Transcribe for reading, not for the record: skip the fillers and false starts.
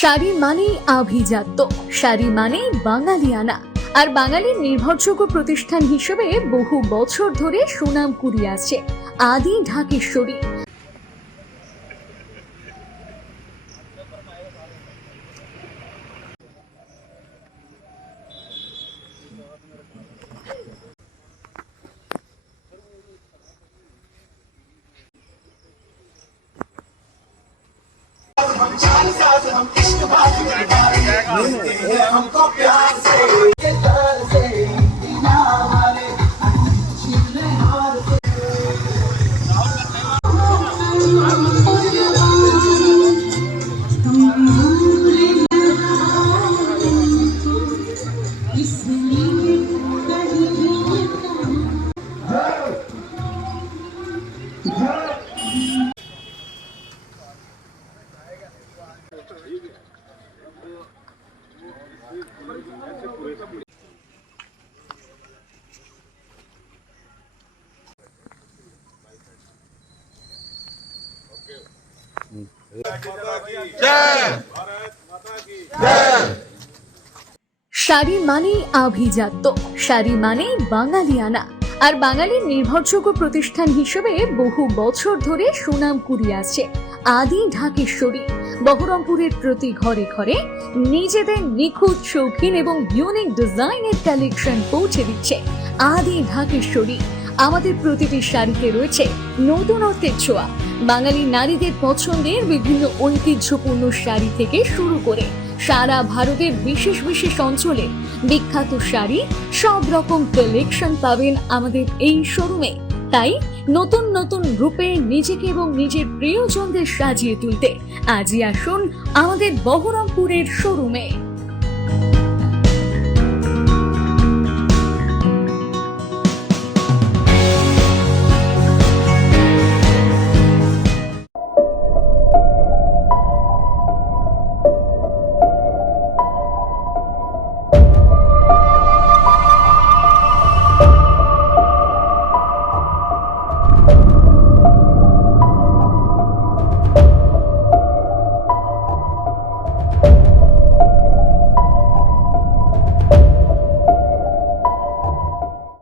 শাড়ি মানেই আভিজাত্য, শাড়ি মানেই বাঙালিয়ানা। আর বাঙালির নির্ভরযোগ্য প্রতিষ্ঠান হিসেবে বহু বছর ধরে সুনাম কুড়িয়ে আসছে আদি ঢাকেশ্বরী। हमको प्यार से শাড়ি মানেই আভিজাত্য, শাড়ি মানেই বাঙালিয়ানা। আর বাঙালির নির্ভরযোগ্য প্রতিষ্ঠান হিসেবে বহু বছর ধরে সুনাম কুড়িয়ে আসছে আদি ঢাকেশ্বরী। বহরমপুরের প্রতি ঘরে ঘরে নিজেদের নিখুঁত, শৌখিন এবং ইউনিক ডিজাইনের কালেকশন পৌঁছে দিচ্ছে আদি ঢাকেশ্বরী। আমাদের প্রতিটি শাড়িতে রয়েছে নতুনত্বের ছোঁয়া। বাঙালি নারীদের পছন্দের বিভিন্ন ঐতিহ্যপূর্ণ শাড়ি থেকে শুরু করে সারা ভারতের বিশেষ বিশেষ অঞ্চলে বিখ্যাত শাড়ি, সব রকম কালেকশন পাবেন আমাদের এই শোরুমে। তাই নতুন নতুন রূপে নিজেকে এবং নিজের প্রিয়জনদের সাজিয়ে তুলতে আজই আসুন আমাদের বহরমপুরের শোরুমে।